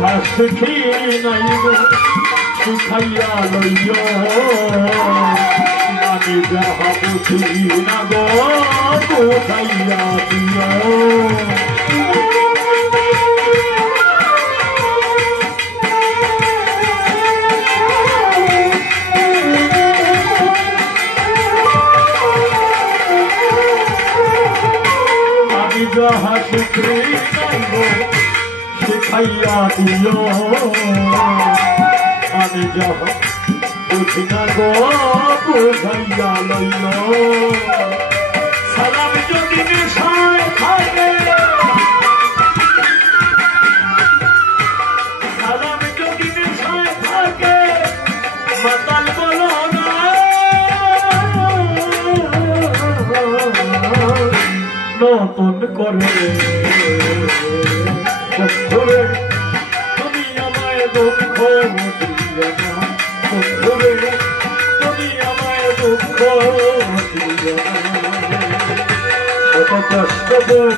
হাসি নাই গো শুকাইয়া লইয় আমি যাহা বুঝি না গো বুঝাইয়া দিও আমি যাহা শুক্রি নাই গো শিখাইয়া দিও আমি যাব বুঝি না গো বুঝাইয়া লইল সালাম যদি নেশায় থাকে সালাম যদি নেশায় থাকে মাতাল বলো না নতুন করে বন্ধুরে তুমি আমায় দুঃখ দিও না বন্ধুরে তুমি আমায় দুঃখ দিও না কত কষ্ট